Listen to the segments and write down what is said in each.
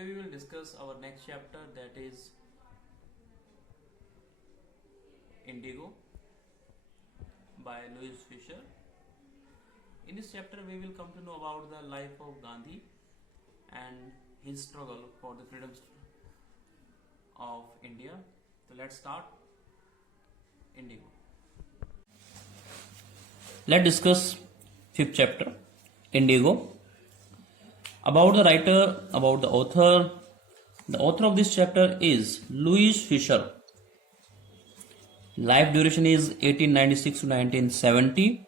Today we will discuss our next chapter, that is Indigo by Louis Fisher. In this chapter we will come to know about the life of Gandhi and his struggle for the freedoms of India. So let's start Indigo. Let's discuss fifth chapter, Indigo. About the writer, about the author. The author of this chapter is Louis Fisher. Life duration is 1896 to 1970.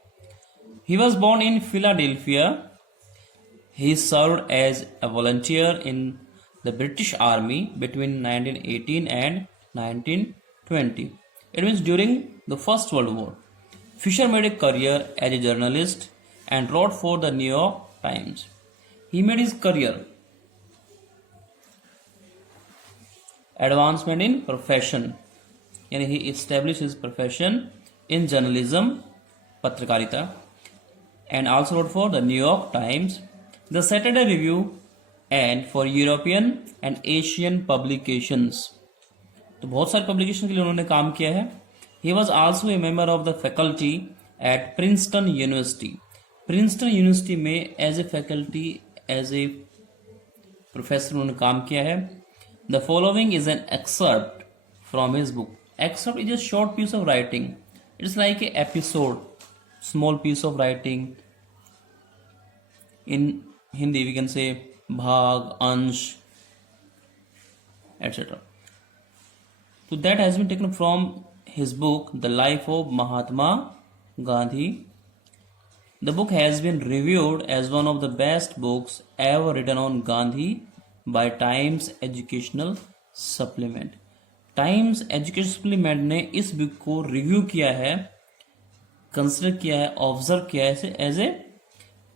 He was born in Philadelphia. He served as a volunteer in the British Army between 1918 and 1920. It means during the First World War. Fisher made a career as a journalist and wrote for the New York Times. He made his career advancement in profession, and he established his profession in journalism, patrakarita, and also wrote for the New York Times, the Saturday Review, and for European and Asian publications. तो बहुत सारे publication के लिए उन्होंने काम किया है. He was also a member of the faculty at Princeton University. Princeton University में as a faculty, as a professor उन्होंने काम किया है. The following is an excerpt from his book. Excerpt is a short piece of writing. It's like a episode, small piece of writing. In Hindi we can say bhag, ansh, etc. So that has been taken from his book, The Life of Mahatma Gandhi. The book has been reviewed as one of the best books ever written on Gandhi by Times Educational Supplement. Times Educational Supplement ने इस book को review किया है, consider किया है, observe किया है as a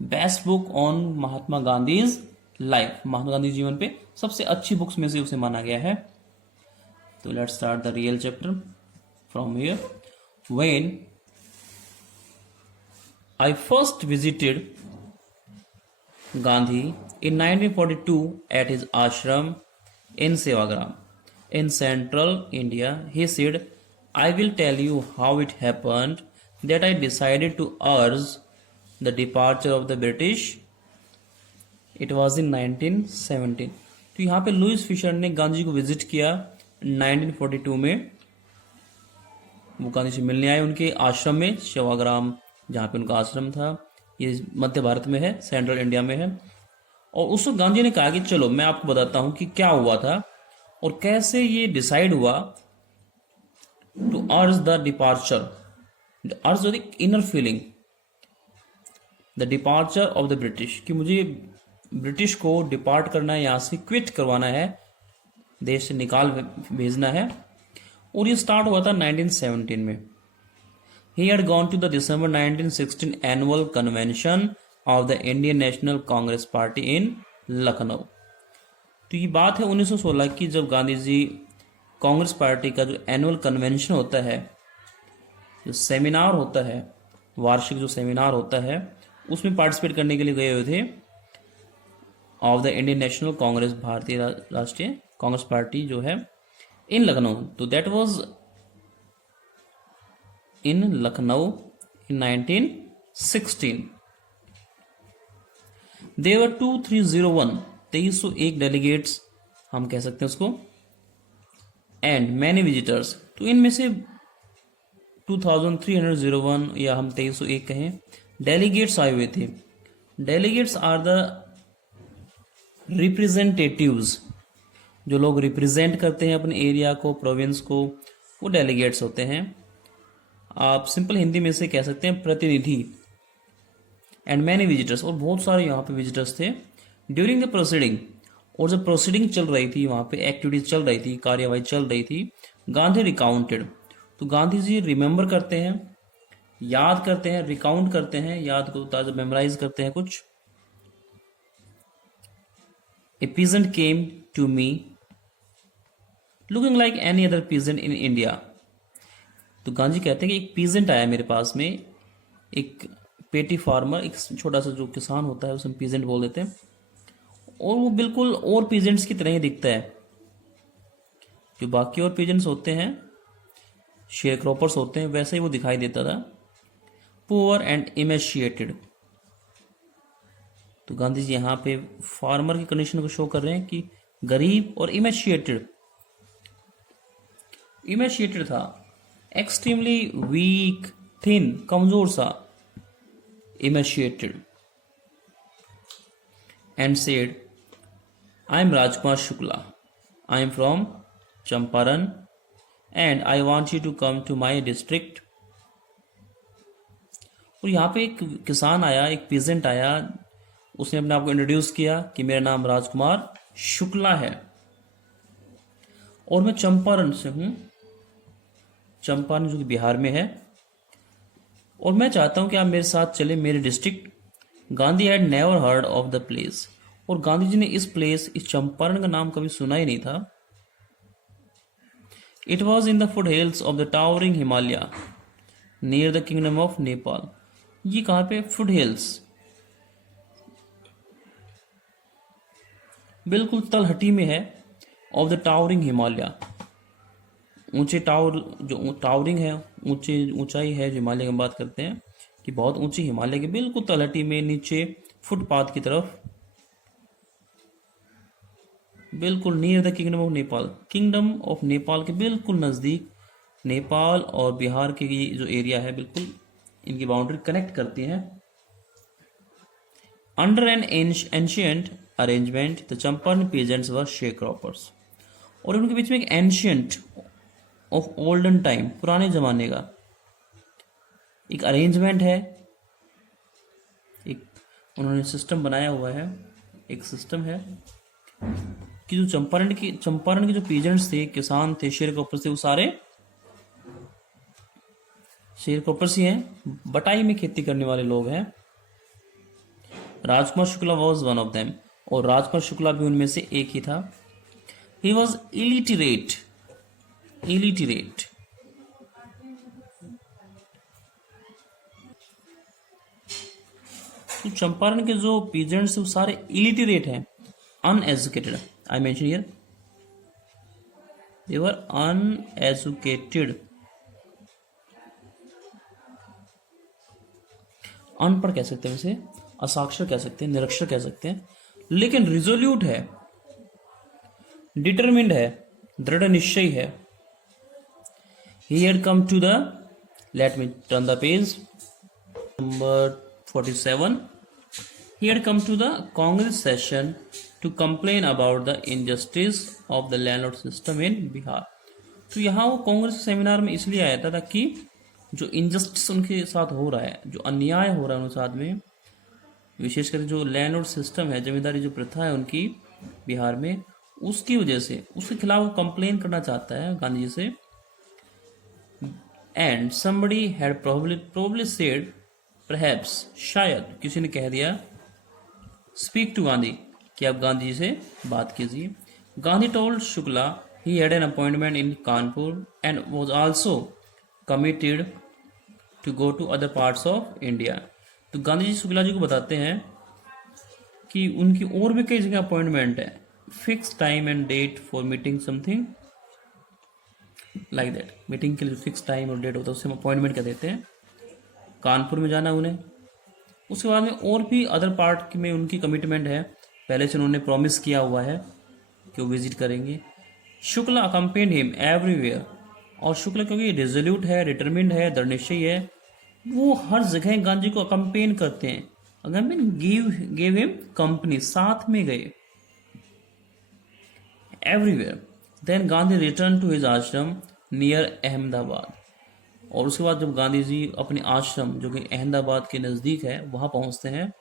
best book on Mahatma Gandhi's life. Mahatma Gandhi जीवन पे सबसे अच्छी बुक्स में से उसे माना गया है. तो let's start the real chapter from here. When I first visited Gandhi in 1942 at his ashram in Sevagram in central India. He said, I will tell you how it happened that I decided to urge the departure of the British. It was in 1917. तो यहाँ पे Louis Fisher ने गांधी जी को visit किया 1942 में. वो गांधी जी मिलने आए उनके आश्रम में, सेवाग्राम जहाँ पे उनका आश्रम था. ये मध्य भारत में है, सेंट्रल इंडिया में है. और उस वक्त गांधी ने कहा कि चलो मैं आपको बताता हूं कि क्या हुआ था और कैसे ये डिसाइड हुआ to urge the departure, urge the inner feeling, the departure of the British, कि मुझे ब्रिटिश को डिपार्ट करना है, यहां से क्विट करवाना है, देश से निकाल भेजना है. और ये स्टार्ट हुआ था 1917 में. He had gone to the December 1916 annual convention of the Indian National Congress Party in Lucknow. तो ये बात है 1916 की, जब गांधी जी कांग्रेस पार्टी का जो एनुअल कन्वेंशन होता है, जो सेमिनार होता है, वार्षिक जो सेमिनार होता है, उसमें पार्टिसिपेट करने के लिए गए हुए थे of the Indian national Congress, भारतीय राष्ट्रीय कांग्रेस पार्टी जो है, इन लखनऊ. तो that was in Lucknow in 1916. There were 2301 delegates, हम कह सकते हैं उसको, and many visitors. तो इनमें से 2301 या हम 2301 कहें, डेलीगेट्स आए हुए थे. डेलीगेट्स आर द रिप्रेजेंटेटिव्स, जो लोग रिप्रेजेंट करते हैं अपने एरिया को, प्रोविंस को, वो डेलीगेट्स होते हैं. आप सिंपल हिंदी में से कह सकते हैं प्रतिनिधि. एंड मैनी विजिटर्स, और बहुत सारे यहाँ पे विजिटर्स थे. ड्यूरिंग द प्रोसीडिंग, और जब प्रोसीडिंग चल रही थी, वहाँ पे एक्टिविटीज चल रही थी, कार्यवाही चल रही थी, गांधी रिकाउंटेड. तो गांधी जी रिमेंबर करते हैं, याद करते हैं, रिकाउंट करते हैं, याद को ताजा मेमोराइज करते हैं कुछ. A peasant came to me looking like any other peasant in India. तो गांधी कहते हैं कि एक पीजेंट आया मेरे पास में, एक पेटी फार्मर, एक छोटा सा जो किसान होता है उसे हम पीजेंट बोल देते हैं. और वो बिल्कुल और पीजेंट्स की तरह ही दिखता है। जो बाकी और पीजेंट्स होते हैं, शेयर क्रॉपर्स होते हैं, वैसे ही वो दिखाई देता था। Poor and emaciated. तो गांधी जी यहाँ पे फार्मर की कंडीशन को शो कर रहे हैं कि गरीब और इमेशिएटेड। इमेशिएटेड था, एक्सट्रीमली वीक, थिन, कमजोर सा, emaciated. And said, I am Rajkumar Shukla, I am from Champaran and I want you to come to my district. और यहाँ पे एक किसान आया, एक पीजेंट आया, उसने अपने आप को इंट्रोड्यूस किया कि मेरा नाम राजकुमार शुक्ला है और मैं चंपारण से हूं, चंपारण जो कि बिहार में है, और मैं चाहता हूं कि आप मेरे साथ चले मेरे district. Gandhi had never heard of the place. और गांधी जी ने इस प्लेस, इस चंपारण का नाम कभी सुना ही नहीं था। It was in the foot hills of the towering Himalaya near the kingdom of Nepal. ये कहाँ पे? फुट हिल्स, बिल्कुल तलहटी में है, ऑफ द टावरिंग हिमालय। ऊंचे टावर, जो टावरिंग है, ऊंचे ऊंचाई है, जो हिमालय की बात करते हैं कि बहुत ऊंची हिमालय के बिल्कुल तलहटी में, नीचे फुटपाथ की तरफ, बिल्कुल near the kingdom of Nepal, kingdom of Nepal के बिल्कुल नजदीक। नेपाल और बिहार के ये जो एरिया है, बिल्कुल इनकी बाउंड्री कनेक्ट करती हैं। Under an ancient arrangement the Champaran peasants were share croppers. और उनके बीच में एक एंशियंट ऑफ ओल्डन टाइम, पुराने जमाने का एक अरेंजमेंट है, एक उन्होंने सिस्टम बनाया हुआ है, एक सिस्टम है कि जो चंपारण के जो पीजेंट्स थे, किसान थे, शेयर क्रॉपर्स थे, वो सारे शेयर क्रॉपर्स ही हैं, बटाई में खेती करने वाले लोग हैं। Rajkumar Shukla was one of them, और राजकुमार शुक्ला भी उनमें से एक ही था। He was illiterate, illiterate. तो चंपारण के जो पीजेंट्स वो सारे इलिटरेट हैं, uneducated. I mention here they were uneducated, अनपढ़ कह सकते हैं वैसे, असाक्षर कह सकते हैं, निरक्षर कह सकते हैं, लेकिन रिजोल्यूट है, डिटरमिन्ड है, दृढ़ निश्चयी है। He had come to the, let me turn the page, number 47. He had come to the Congress session to complain about the injustice of the landlord system in Bihar. तो यहाँ वो Congress seminar में इसलिए आया था ताकि जो इनजस्टिस उनके साथ हो रहा है, जो अन्याय हो रहा है उनके साथ में, विशेषकर जो लैंडलॉर्ड सिस्टम है, जमींदारी जो प्रथा है उनकी बिहार में, उसकी वजह से उसके खिलाफ वो कंप्लेन करना चाहता है गांधी जी से। And somebody had probably said, perhaps, शायद किसी ने कह दिया, स्पीक टू गांधी, कि आप गांधी जी से बात कीजिए। Gandhi told Shukla he had an appointment in Kanpur and was also committed to go to other parts of India. तो गांधी जी शुक्ला जी को बताते हैं कि उनकी और भी कई जगह अपॉइंटमेंट है, fix time and date for meeting something like that. Meeting के लिए जो फिक्स टाइम और डेट होता है उससे हम अपॉइंटमेंट क्या देते हैं, कानपुर में जाना उन्हें। उसके बाद में और भी अदर पार्ट में उनकी कमिटमेंट है, पहले से उन्होंने प्रॉमिस किया हुआ है कि वो विजिट करेंगे। शुक्ला अकम्पेंड हिम एवरीवेयर, और शुक्ला क्योंकि रिजोल्यूट है, डिटरमिन्ड है, दृढ़निश्चयी है, वो हर जगह गांधी को अकम्पेन करते हैं। अकम्पेन गिव हिम कंपनी, साथ में गए everywhere. Then Gandhi return to his ashram near Ahmedabad, और उसके बाद जब गांधी जी अपने आश्रम जो कि अहमदाबाद के नज़दीक है वहां पहुंचते हैं,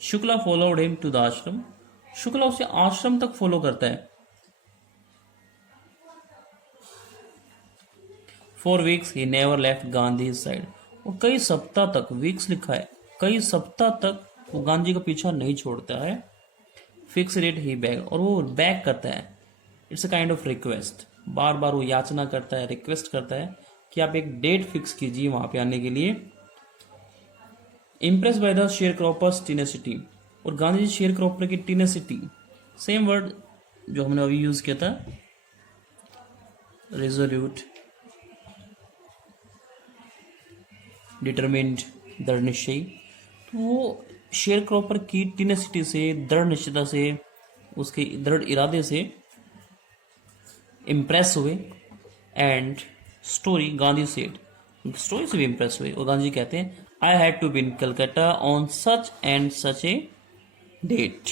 Shukla followed him to the ashram, Shukla उसे आश्रम तक फॉलो करता है। For weeks he never left Gandhi side, और कई सप्ताह तक, वीक्स लिखा है, कई सप्ताह तक वो गांधी का पीछा नहीं छोड़ता है। फिक्स रेट ही बैग, और वो बैग करता है, it's a kind of request, बार बार वो याचना करता है, रिक्वेस्ट करता है कि आप एक डेट फिक्स कीजिए वहां पे आने के लिए। Impress by the sharecroppers tenacity, और गांधी जी शेयर क्रॉपर की टीनेसिटी, सेम वर्ड जो हमने अभी यूज किया था, रेजोल्यूट, डिटरमिन्ड, दृढ़ निश्चयी। तो वो शेयर क्रॉपर की टीनेसिटी से, दृढ़ निश्चयता से, उसके दृढ़ इरादे से इम्प्रेस हुए। And story Gandhi said, story से भी इम्प्रेस हुए और गांधी कहते हैं I had to be in Calcutta on such and such a date,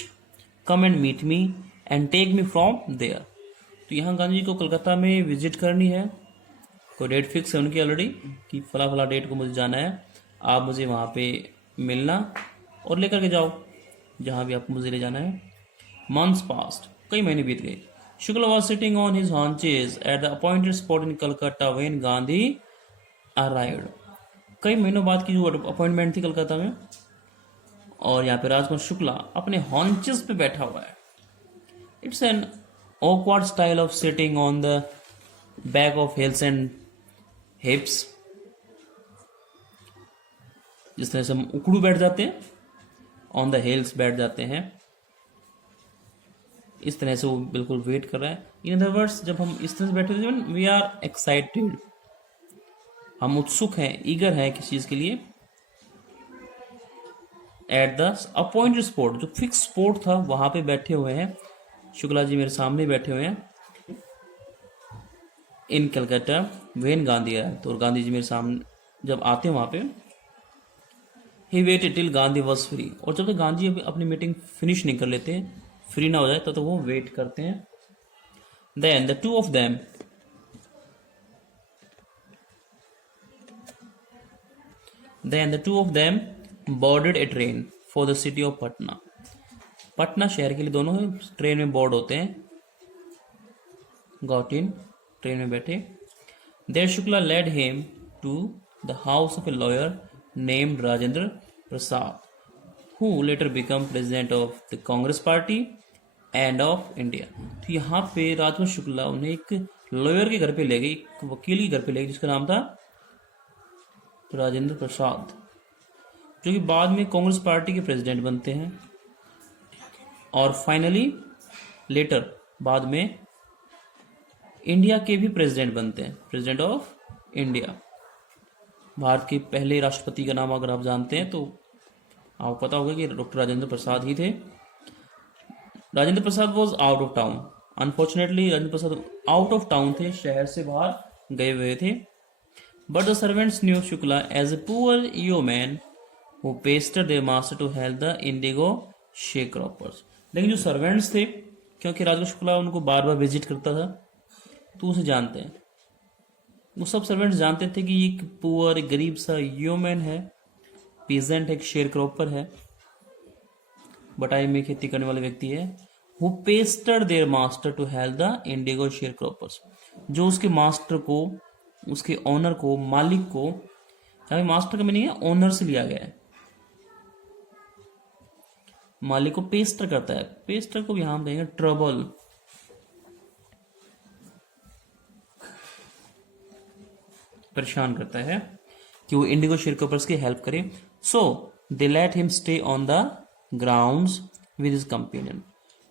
come and meet me and take me from there. तो यहाँ गांधी जी को कलकत्ता में विजिट करनी है, कोई डेट फिक्स है उनकी ऑलरेडी कि फला फला डेट को मुझे जाना है, आप मुझे वहाँ पे मिलना और लेकर के जाओ जहाँ भी आपको मुझे ले जाना है। मंथ्स पास्ट, कई महीने बीत गए। Shukla was sitting on his haunches at the appointed spot in Calcutta when Gandhi arrived. कई महीनों बाद की जो अपॉइंटमेंट थी कलकत्ता में, और यहाँ पे राजकुमार शुक्ला अपने हॉन्चेस पे बैठा हुआ है। It's an awkward style of sitting on the back of hills and हिप्स, जिस तरह से हम उकड़ू बैठ जाते हैं, ऑन द हिल्स बैठ जाते हैं, इस तरह से वो बिल्कुल वेट कर रहा है। इन अदर वर्ड्स, जब हम इस तरह से बैठे हुए, वी आर एक्साइटेड, हम उत्सुक हैं, ईगर हैं किसी चीज के लिए। एट द अपॉइंटेड स्पॉट, जो फिक्स स्पॉट था वहां पे बैठे हुए हैं। शुक्ला जी मेरे सामने बैठे हुए हैं इन कलकत्ता व्हेन गांधी आया, तो गांधी जी मेरे सामने जब आते हैं वहां पे। He waited till Gandhi was free, और जब तक गांधी अपनी मीटिंग फिनिश नहीं कर लेते, फ्री ना हो जाए, तो वो वेट करते हैं। Then the two of them, then the two of them boarded a train for the city of Patna. Patna शहर के लिए दोनों ट्रेन में बोर्ड होते हैं। गॉट इन, ट्रेन में बैठे। There Shukla led him to the house of a lawyer named Rajendra Prasad, who later become president of the Congress party and of India. तो यहाँ पे राजकुमार शुक्ला उन्हें एक लॉयर के घर पे ले गए, एक वकील के घर पे ले गए, जिसका नाम था राजेंद्र प्रसाद, जो कि बाद में कांग्रेस पार्टी के प्रेसिडेंट बनते हैं और फाइनली लेटर बाद में इंडिया के भी प्रेसिडेंट बनते हैं, प्रेसिडेंट ऑफ इंडिया। भारत के पहले राष्ट्रपति का नाम अगर आप जानते हैं तो आपको पता होगा कि डॉक्टर राजेंद्र प्रसाद ही थे। Rajendra Prasad was out of town, unfortunately Rajendra Prasad out of town थे, शहर से बाहर गए हुए थे। But the servants knew Shukla as a poor yeoman who pestered their master to help the indigo sharecroppers। लेकिन जो सर्वेंट्स थे, क्योंकि राजकुमार शुक्ला उनको बार बार विजिट करता था, तो उसे जानते हैं, वो सब सर्वेंट्स जानते थे कि एक पुअर, एक गरीब सा ह्यूमन है, पीजेंट है, एक शेयर क्रॉपर है, बटाई में खेती करने वाले व्यक्ति है। Who pestered their master to help the indigo sharecroppers, जो उसके मास्टर को, उसके ऑनर को, मालिक को, यहाँ मास्टर का मीनिंग है ऑनर से लिया गया है, मालिक को पेस्टर करता है। पेस्टर को भी हम कहेंगे ट्रबल, परेशान करता है, कि वो इंडिगो शेयरहोल्डर्स की हेल्प करे। So they let him stay on the grounds with his companion.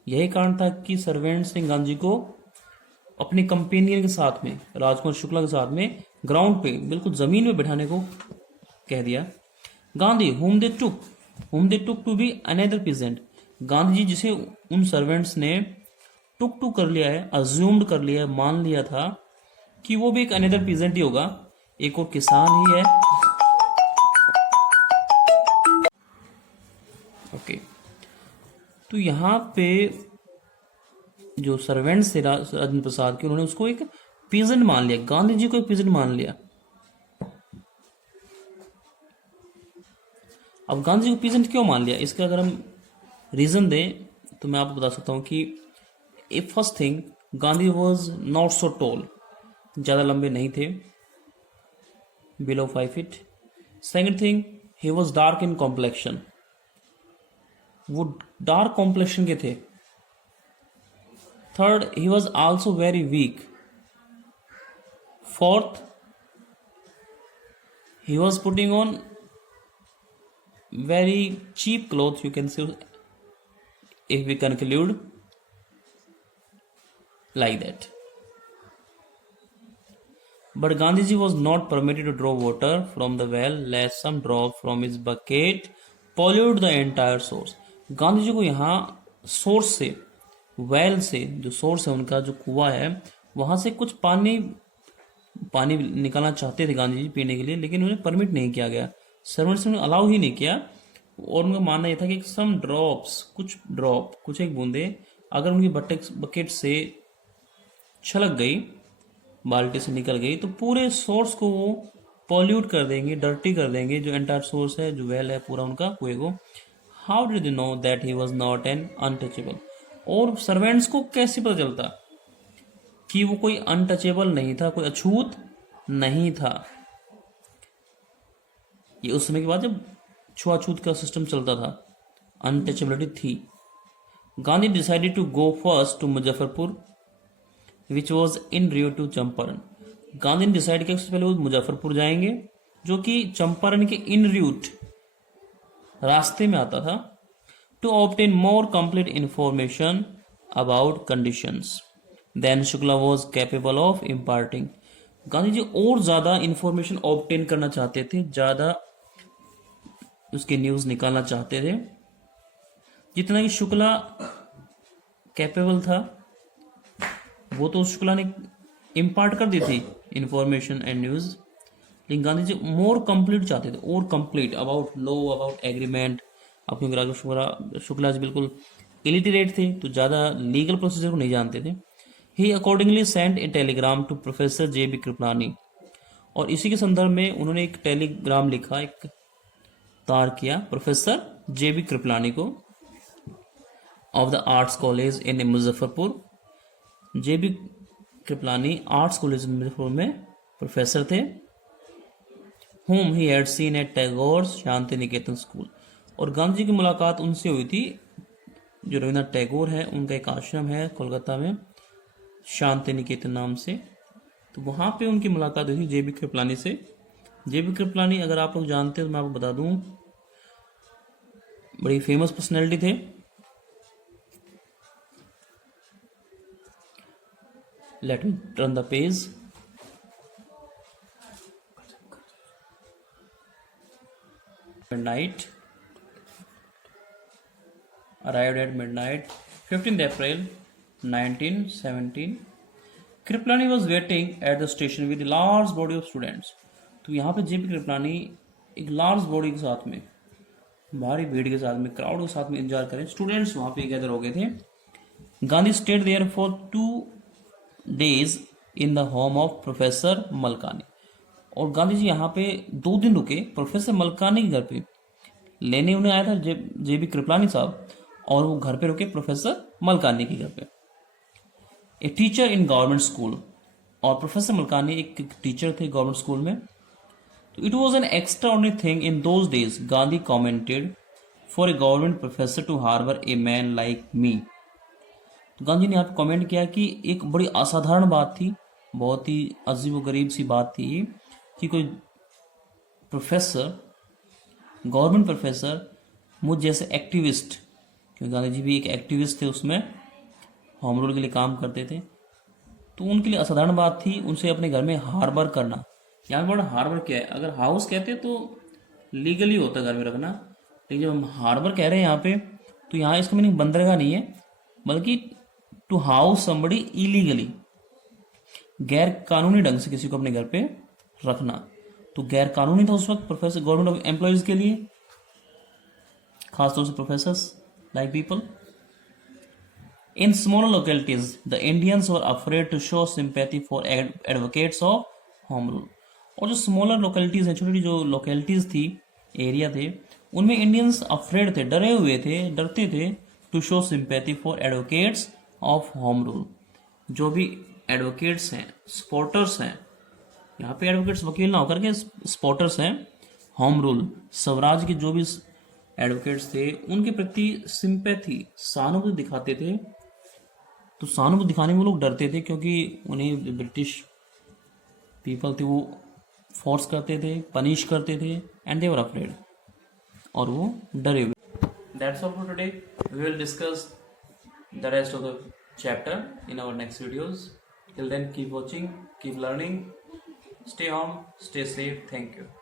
यही कारण था कि सर्वेंट्स ने गांधी को अपने कंपेनियन के साथ में, राजकुमार शुक्ला के साथ में, ग्राउंड पे, बिल्कुल जमीन पे बैठाने को कह दिया। Gandhi whom they took to be another peasant, Gandhi ji जिसे उन सर्वेंट्स ने टुक कर लिया है, अज्यूम्ड कर लिया है, मान लिया था कि वो भी एक अनदर पीजेंट ही होगा, एक और किसान ही है। ओके, तो यहाँ पे जो सर्वेंट्स थे राजेंद्र प्रसाद के, उन्होंने उसको एक पीजेंट मान लिया, गांधी जी को एक पीजेंट मान लिया। अब गांधी जी को पीजेंट क्यों मान लिया, इसका अगर हम रीजन दें तो मैं आपको बता सकता हूं कि first thing, Gandhi was not so tall, ज्यादा लंबे नहीं थे, below 5 feet. Second thing, he was dark in complexion, वो डार्क कॉम्प्लेक्शन के थे। Third, he was also very weak. Fourth, he was putting on very cheap clothes, you can say, if we conclude, like that. But Gandhiji was not permitted to draw water from the well lest some drop from his bucket pollute the entire source. Gandhi ji को यहाँ source से, well से, जो source है उनका, जो कुआं है, वहां से कुछ पानी पानी निकालना चाहते थे गांधी जी पीने के लिए, लेकिन उन्हें परमिट नहीं किया गया, सर्वेंट्स ने अलाउ ही नहीं किया। और उनका मानना यह था कि सम ड्रॉप्स, कुछ एक बूंदे अगर उनकी बकेट से छलक गई, बाल्टी से निकल गई, तो पूरे सोर्स को वो पॉल्यूट कर देंगे, डर्टी कर देंगे, जो एंटायर सोर्स है, जो वेल है पूरा उनका कुएं को। How did they know that he was not an untouchable? और सर्वेंट्स को कैसे पता चलता कि वो कोई अनटचेबल नहीं था, कोई अछूत नहीं था? ये उस समय के बाद जब छुआछूत का सिस्टम चलता था, अनटचेबिलिटी थी। Gandhi decided to go first to Muzaffarpur which was in route to Champaran. Gandhi ने डिसाइड किया सबसे पहले वो मुजफ्फरपुर जाएंगे, जो कि चंपारण के इन रूट, रास्ते में आता था, to obtain more complete information about conditions than Shukla was capable of imparting. Gandhi ji और ज्यादा इंफॉर्मेशन ऑब्टेन करना चाहते थे, ज्यादा उसके न्यूज निकालना चाहते थे, जितना कि शुक्ला कैपेबल था। वो तो शुक्ला ने इम्पार्ट कर दी थी इंफॉर्मेशन एंड न्यूज, लेकिन गांधी जी मोर कंप्लीट चाहते थे, और complete about law, about agreement. अब क्योंकि शुक्ला जी बिल्कुल इलिटरेट थे, तो ज्यादा लीगल प्रोसीजर को नहीं जानते थे। He accordingly sent a telegram to professor J B. Kripalani, और इसी के संदर्भ में उन्होंने एक टेलीग्राम लिखा, एक तार किया प्रोफेसर जे.बी. कृपलानी को, of the arts college in Muzaffarpur. J B. Kripalani arts college Muzaffarpur में प्रोफेसर थे। whom he had seen at Tagore Shantiniketan school, और गांधी जी की मुलाकात उनसे हुई थी, जो रविन्द्रनाथ टैगोर है उनका एक आश्रम है कोलकाता में, शांति निकेतन नाम से। तो वहां पे उनकी मुलाकात हुई थी जे.बी. कृपलानी से। जे.बी. कृपलानी अगर आप लोग जानते हैं तो मैं आपको बता दूं, बड़ी फेमस पर्सनैलिटी थे। Let me turn the page. midnight, arrived at midnight, 15th April 1917. Kripalani was waiting at the station with a large body of students. तो यहाँ पे जे.बी. कृपलानी एक लार्ज बॉडी के साथ में, भारी भीड़ के साथ में, क्राउड के साथ में इंतजार करें, स्टूडेंट्स वहां पे गैदर हो गए थे। Gandhi stayed there for 2 days in the home of professor Malkani, और गांधी जी यहाँ पे 2 दिन रुके प्रोफेसर मलकानी के घर पे। लेने उन्हें आया था जे.बी. कृपलानी साहब, और वो घर पे रुके प्रोफेसर मलकानी के घर पे। A teacher in government school, और प्रोफेसर मलकानी एक टीचर थे गवर्नमेंट स्कूल में। तो it was an extraordinary thing in those days, Gandhi commented, for a government professor to harbour a man like me. तो गांधी ने यहाँ पे कॉमेंट किया कि एक बड़ी असाधारण बात थी, बहुत ही अजीब व गरीब सी बात थी ये, कि कोई प्रोफेसर, गवर्नमेंट प्रोफेसर, मुझ जैसे एक्टिविस्ट, क्योंकि गांधी जी भी एक एक्टिविस्ट थे, उसमें होम रूल के लिए काम करते थे, तो उनके लिए असाधारण बात थी उनसे अपने घर में हार्बर करना। यहाँ पर हार्बर क्या है? अगर हाउस कहते तो लीगली होता घर में रखना, लेकिन जब हम हार्बर कह रहे हैं यहाँ पे, तो यहाँ इसका मीनिंग बंदरगाह नहीं है, बल्कि टू हाउस समबडी इलीगली, गैर कानूनी ढंग से किसी को अपने घर पे रखना। तो गैर कानूनी था उस वक्त प्रोफेसर, गवर्नमेंट एम्प्लॉयज के लिए, खासतौर से professors like people. In smaller localities the Indians were afraid to show sympathy for advocates of home rule. और जो स्मॉलर लोकेलिटीज हैं, छोटी छोटी जो लोकेलिटीज थी, एरिया थे, उनमें इंडियंस अफ्रेड थे, डरे हुए थे, डरते थे, to show sympathy for advocates of home rule. जो भी एडवोकेट्स हैं, सपोर्टर्स हैं, यहाँ पे एडवोकेट्स वकील ना होकर के सपोर्टर्स हैं, होम रूल स्वराज के जो भी एडवोकेट्स थे, उनके प्रति सिंपैथी, सहानुभूति दिखाते थे। तो सहानुभूति दिखाने में वो लोग डरते थे, क्योंकि उन्हें ब्रिटिश पीपल थे वो फोर्स करते थे, पनिश करते थे, एंड दे वर अफ्रेड, और वो डरे हुए। That's all for today. We will discuss the rest of the chapter in our next videos. Till then, keep watching, keep learning, stay home, stay safe. Thank you.